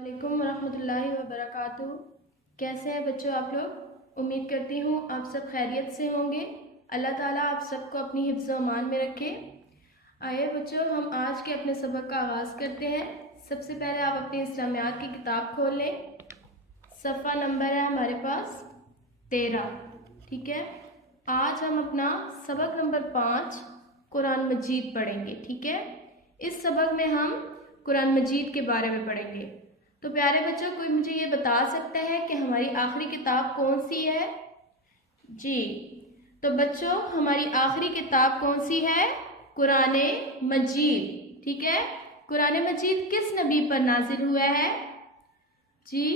वालेकुम वरहमतुल्लाहि वबरकातुहू। कैसे हैं बच्चों आप लोग? उम्मीद करती हूँ आप सब खैरियत से होंगे। अल्लाह ताला आप सबको अपनी हिफ्ज़ व अमान में रखे। आइए बच्चों, हम आज के अपने सबक का आगाज़ करते हैं। सबसे पहले आप अपनी इस्लामियात की किताब खोल लें। सफ़ा नंबर है हमारे पास 13। ठीक है, आज हम अपना सबक नंबर 5 कुरान मजीद पढ़ेंगे। ठीक है, इस सबक में हम कुरान मजीद के बारे में पढ़ेंगे। तो प्यारे बच्चों, कोई मुझे ये बता सकता है कि हमारी आखिरी किताब कौन सी है? जी, तो बच्चों हमारी आखिरी किताब कौन सी है? कुरान मजीद। ठीक है, कुरान मजीद किस नबी पर नाजिल हुआ है? जी,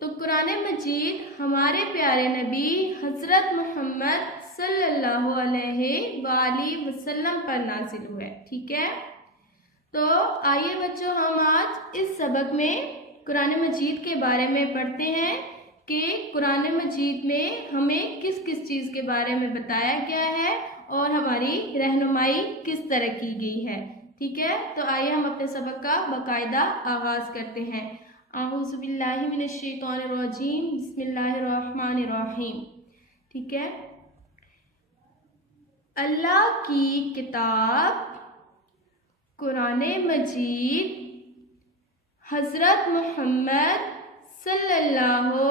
तो कुरान मजीद हमारे प्यारे नबी हज़रत मोहम्मद सल्लल्लाहु अलैहि वसल्लम पर नाजिल हुआ है। ठीक है, तो आइए बच्चों, हम आज इस सबक में कुरान मजीद के बारे में पढ़ते हैं कि कुरान मजीद में हमें किस किस चीज़ के बारे में बताया गया है और हमारी रहनुमाई किस तरह की गई है। ठीक है, तो आइए हम अपने सबक का बाकायदा आगाज़ करते हैं। आऊज़ु बिल्लाहि मिनश शैतानिर रजीम, बिस्मिल्लाहिर रहमानिर रहीम। ठीक है, अल्लाह की किताब कुरान मजीद हज़रत मोहम्मद सल्लल्लाहु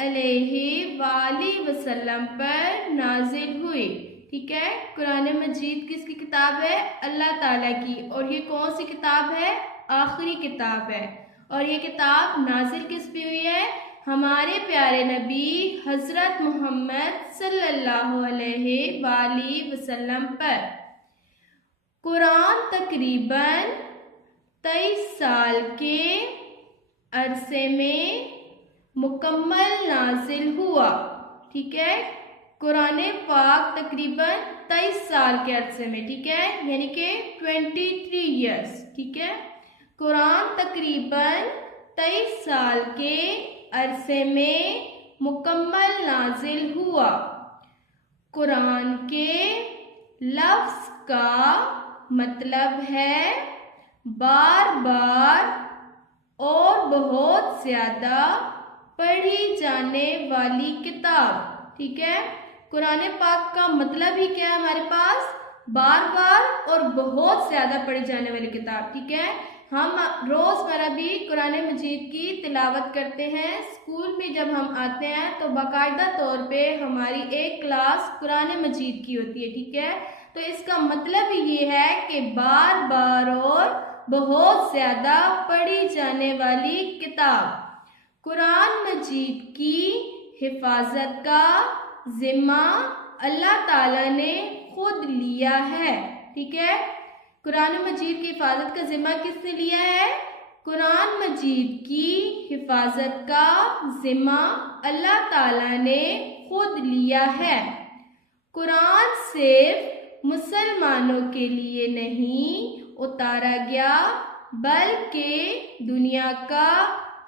अलैहि वसल्लम पर नाजिल हुई। ठीक है, कुरान मजीद किसकी किताब है? अल्लाह ताला की। और ये कौन सी किताब है? आखिरी किताब है। और ये किताब नाजिल किस पे हुई है? हमारे प्यारे नबी हज़रत मोहम्मद सल्लल्लाहु अलैहि वसल्लम पर। कुरान तकरीबन 23 साल के अरसे में मुकम्मल नाजिल हुआ। ठीक है, कुरान पाक तकरीबन 23 साल के अरसे में, ठीक है, यानी कि 23 ईयर्स। ठीक है, कुरान तकरीबन 23 साल के अरसे में मुकम्मल नाजिल हुआ। कुरान के लफ्ज़ का मतलब है बार बार और बहुत ज़्यादा पढ़ी जाने वाली किताब। ठीक है, कुरान पाक का मतलब ही क्या है हमारे पास? बार बार और बहुत ज़्यादा पढ़ी जाने वाली किताब। ठीक है, हम रोज़मर्रा भी कुरान मजीद की तिलावत करते हैं। स्कूल में जब हम आते हैं तो बाकायदा तौर पे हमारी एक क्लास कुरान मजीद की होती है। ठीक है, तो इसका मतलब ये है कि बार बार और बहुत ज़्यादा पढ़ी जाने वाली किताब। कुरान मजीद की हिफाजत का ज़िम्मा अल्लाह ताला ने खुद लिया है। ठीक है, कुरान मजीद की हिफाजत का ज़िम्मा किसने लिया है? कुरान मजीद की हिफाजत का ज़िम्मा अल्लाह ताला ने खुद लिया है। कुरान सिर्फ मुसलमानों के लिए नहीं उतारा गया, बल्कि दुनिया का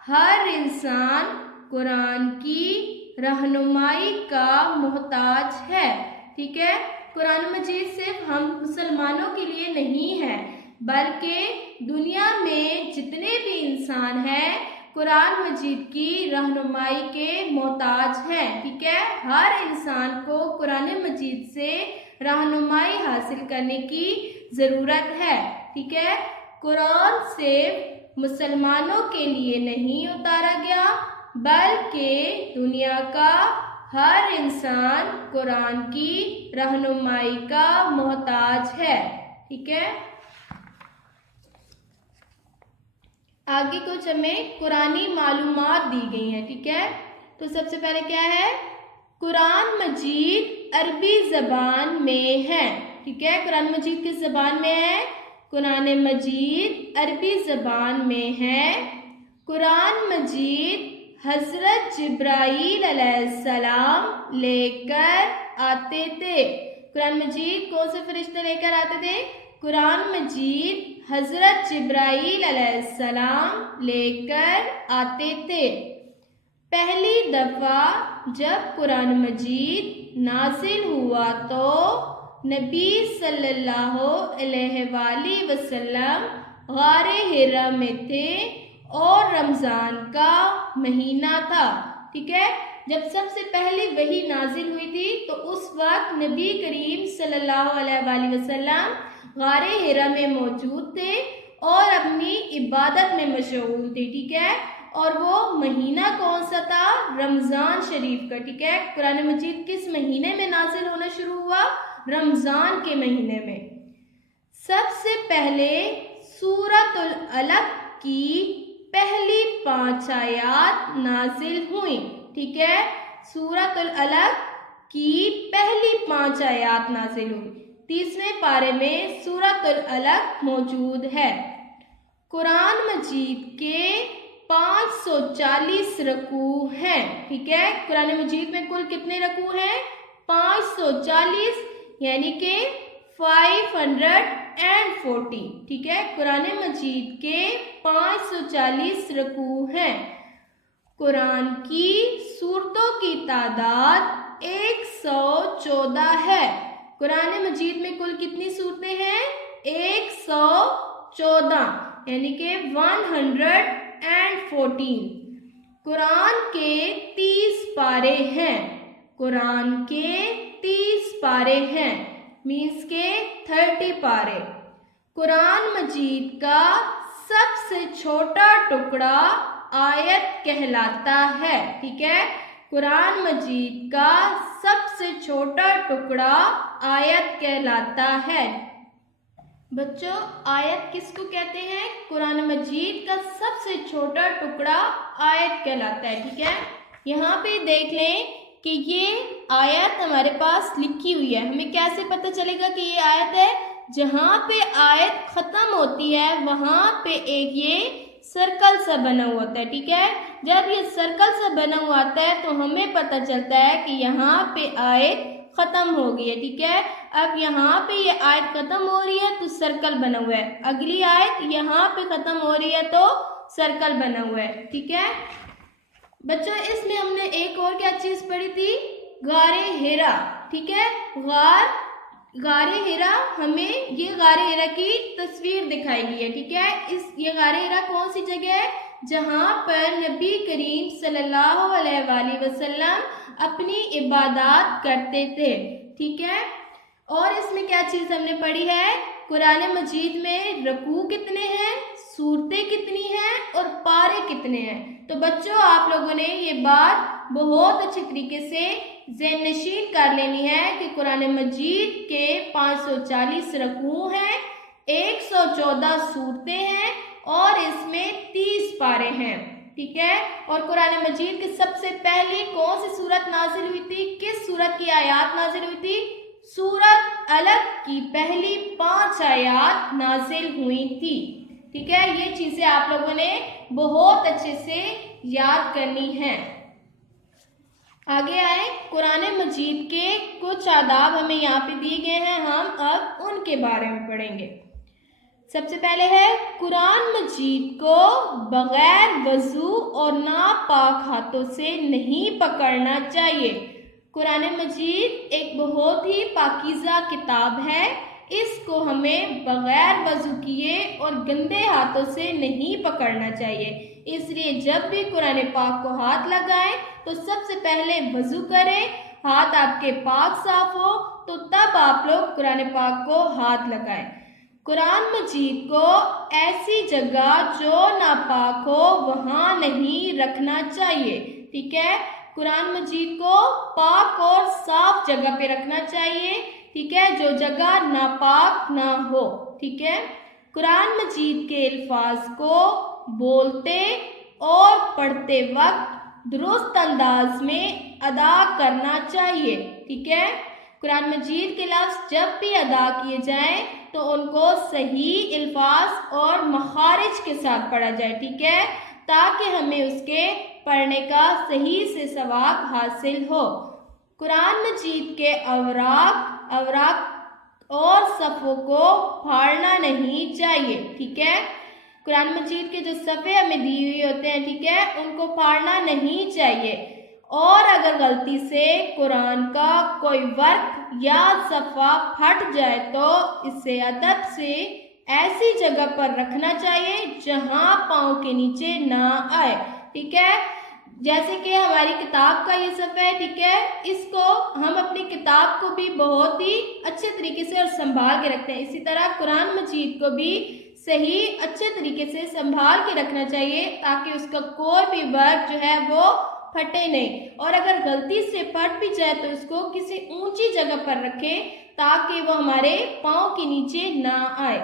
हर इंसान कुरान की रहनुमाई का मोहताज है। ठीक है, कुरान मजीद सिर्फ हम मुसलमानों के लिए नहीं है, बल्कि दुनिया में जितने भी इंसान हैं कुरान मजीद की रहनुमाई के मोहताज हैं। ठीक है, हर इंसान को कुरान मजीद से रहनुमाई हासिल करने की ज़रूरत है। ठीक है, कुरान सिर्फ मुसलमानों के लिए नहीं उतारा गया, बल्कि दुनिया का हर इंसान कुरान की रहनुमाई का मोहताज है। ठीक है, आगे कुछ हमें कुरानी मालूमात दी गई हैं। ठीक है, तो सबसे पहले क्या है? कुरान मजीद अरबी ज़बान में है। ठीक है, कुरान मजीद किस ज़बान में है? कुरान मजीद अरबी ज़बान में है। कुरान मजीद हज़रत जिब्राईल अलैहिस्सलाम लेकर आते थे। कुरान मजीद कौन से फरिश्ते लेकर आते थे? कुरान मजीद हज़रत जिब्राईल अलैहिस्सलाम लेकर आते थे। पहली दफ़ा जब कुरान मजीद नाजिल हुआ तो नबी सल्लल्लाहु अलैहि वसल्लम गारे हिरा में थे اور رمضان کا مہینہ تھا، ٹھیک ہے۔ جب سب سے پہلی وحی نازل ہوئی تھی تو اس وقت نبی کریم صلی اللہ علیہ وآلہ وسلم غار حرا میں موجود تھے اور اپنی عبادت میں مشغول تھے، ٹھیک ہے۔ اور وہ مہینہ کون سا تھا؟ رمضان شریف کا، ٹھیک ہے۔ قرآن مجید کس مہینے میں نازل ہونا شروع ہوا؟ رمضان کے مہینے میں۔ سب سے پہلے سورۃ العلق کی پہلی 5 آیات نازل ہوئیں، ٹھیک ہے۔ سورۃ العلق کی پہلی 5 آیات نازل ہوئی، 30ویں پارے میں سورۃ العلق موجود ہے۔ قرآن مجید کے 540 رکوع ہیں، ٹھیک ہے۔ قرآن مجید میں کل کتنے رکوع ہیں؟ 540، یعنی کہ 540، ٹھیک ہے۔ قرآن مجید کے 540 رکوع ہیں۔ قرآن کی سورتوں کی تعداد 114 ہے۔ قرآن مجید میں کل کتنی سورتیں ہیں؟ 114، یعنی کہ 114۔ قرآن کے 30 پارے ہیں، قرآن کے 30 پارے ہیں، مینس کے 30 پارے۔ قرآن مجید کا سب سے چھوٹا ٹکڑا آیت کہلاتا ہے، ٹھیک ہے۔ قرآن مجید کا سب سے چھوٹا ٹکڑا آیت کہلاتا ہے۔ بچوں، آیت کس کو کہتے ہیں؟ قرآن مجید کا سب سے چھوٹا ٹکڑا آیت کہلاتا ہے، ٹھیک ہے۔ یہاں پہ دیکھ لیں کہ یہ آیت ہمارے پاس لکھی ہوئی ہے، ہمیں کیسے پتہ چلے گا کہ یہ آیت ہے؟ جہاں پہ آیت ختم ہوتی ہے وہاں پہ ایک یہ سرکل سا بنا ہوا ہوتا ہے، ٹھیک ہے۔ جب یہ سرکل سا بنا ہوا آتا ہے تو ہمیں پتہ چلتا ہے کہ یہاں پہ آیت ختم ہو گئی ہے، ٹھیک ہے۔ اب یہاں پہ یہ آیت ختم ہو رہی ہے تو سرکل بنا ہوا ہے، اگلی آیت یہاں پہ ختم ہو رہی ہے تو سرکل بنا ہوا ہے، ٹھیک ہے۔ بچوں، اس میں ہم نے ایک اور کیا چیز پڑھی تھی؟ غار حرا، ٹھیک ہے۔ غار حرا، ہمیں یہ غار حرا کی تصویر دکھائی گئی ہے، ٹھیک ہے۔ یہ غار حرا کون سی جگہ ہے؟ جہاں پر نبی کریم صلی اللہ علیہ وآلہ وسلم اپنی عبادات کرتے تھے، ٹھیک ہے۔ اور اس میں کیا چیز ہم نے پڑھی ہے؟ قرآن مجید میں رکوع کتنے ہیں، سورتیں کتنی ہیں اور پارے کتنے ہیں۔ تو بچوں، آپ لوگوں نے یہ بات بہت اچھی طریقے سے ذہن نشین کر لینی ہے کہ قرآن مجید کے 540 رکوع ہیں، 114 سورتیں ہیں اور اس میں 30 پارے ہیں، ٹھیک ہے۔ اور قرآن مجید کی سب سے پہلی کون سی سورت نازل ہوئی تھی؟ کس سورت کی آیات نازل ہوئی تھی؟ سورۃ العلق کی پہلی 5 آیات نازل ہوئی تھی، ٹھیک ہے۔ یہ چیزیں آپ لوگوں نے بہت اچھے سے یاد کرنی ہیں۔ آگے آئے، قرآن مجید کے کچھ آداب ہمیں یہاں پہ دیے گئے ہیں، ہم اب ان کے بارے میں پڑھیں گے۔ سب سے پہلے ہے قرآن مجید کو بغیر وضو اور ناپاک ہاتھوں سے نہیں پکڑنا چاہیے۔ قرآن مجید ایک بہت ہی پاکیزہ کتاب ہے، اس کو ہمیں بغیر وضو کیے اور گندے ہاتھوں سے نہیں پکڑنا چاہیے۔ اس لیے جب بھی قرآن پاک کو ہاتھ لگائیں تو سب سے پہلے وضو کریں، ہاتھ آپ کے پاک صاف ہو تو تب آپ لوگ قرآن پاک کو ہاتھ لگائیں۔ قرآن مجید کو ایسی جگہ جو ناپاک ہو وہاں نہیں رکھنا چاہیے، ٹھیک ہے۔ قرآن مجید کو پاک اور صاف جگہ پہ رکھنا چاہیے، ٹھیک ہے، جو جگہ ناپاک نہ ہو، ٹھیک ہے۔ قرآن مجید کے الفاظ کو بولتے اور پڑھتے وقت درست انداز میں ادا کرنا چاہیے، ٹھیک ہے۔ قرآن مجید کے لفظ جب بھی ادا کیے جائیں تو ان کو صحیح الفاظ اور مخارج کے ساتھ پڑھا جائے، ٹھیک ہے، تاکہ ہمیں اس کے پڑھنے کا صحیح سے ثواب حاصل ہو۔ قرآن مجید کے اوراق اور صفحوں کو پھاڑنا نہیں چاہیے، ٹھیک ہے۔ قرآن مجید کے جو صفحے ہمیں دی ہوئی ہوتے ہیں، ٹھیک ہے، ان کو پھاڑنا نہیں چاہیے۔ اور اگر غلطی سے قرآن کا کوئی ورق یا صفحہ پھٹ جائے تو اسے ادب سے ऐसी जगह पर रखना चाहिए जहां पाँव के नीचे ना आए। ठीक है, जैसे कि हमारी किताब का ये सफ़ा है, ठीक है, इसको हम अपनी किताब को भी बहुत ही अच्छे तरीके से और संभाल के रखते हैं। इसी तरह कुरान मजीद को भी सही अच्छे तरीके से संभाल के रखना चाहिए ताकि उसका कोई भी वर्ग जो है वो फटे नहीं, और अगर गलती से फट भी जाए तो उसको किसी ऊंची जगह पर रखें ताकि वो हमारे पाँव के नीचे ना आए।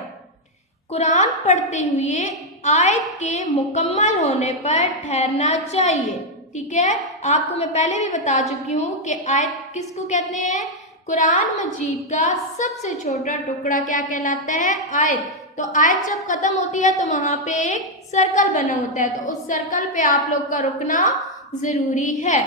कुरान पढ़ते हुए आयत के मुकम्मल होने पर ठहरना चाहिए। ठीक है, आपको मैं पहले भी बता चुकी हूँ कि आयत किसको कहते हैं। कुरान मजीद का सबसे छोटा टुकड़ा क्या कहलाता है, आयत। तो आयत जब खत्म होती है तो वहां पे एक सर्कल बना होता है, तो उस सर्कल पे आप लोग का रुकना जरूरी है।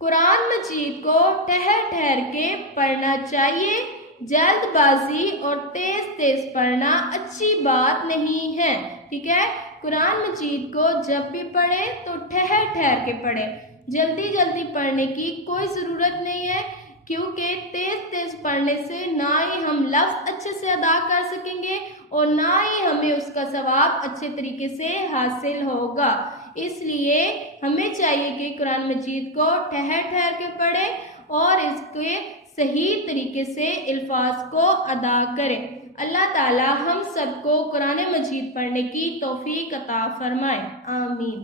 कुरान मजीद को ठहर ठहर के पढ़ना चाहिए। जल्दबाजी और तेज तेज पढ़ना अच्छी बात नहीं है। ठीक है, कुरान मजीद को जब भी पढ़े तो ठहर ठहर के पढ़े, जल्दी जल्दी पढ़ने की कोई ज़रूरत नहीं है, क्योंकि तेज तेज पढ़ने से ना ही हम लफ्ज़ अच्छे से अदा कर सकेंगे और ना ही हमें उसका सवाब अच्छे तरीके से हासिल होगा। इसलिए हमें चाहिए कि कुरान मजीद को ठहर ठहर के पढ़ें और इसके सही तरीके से अल्फाज को अदा करें। अल्लाह ताला हम सबको कुरान मजीद पढ़ने की तौफीक अता फरमाए। आमीन।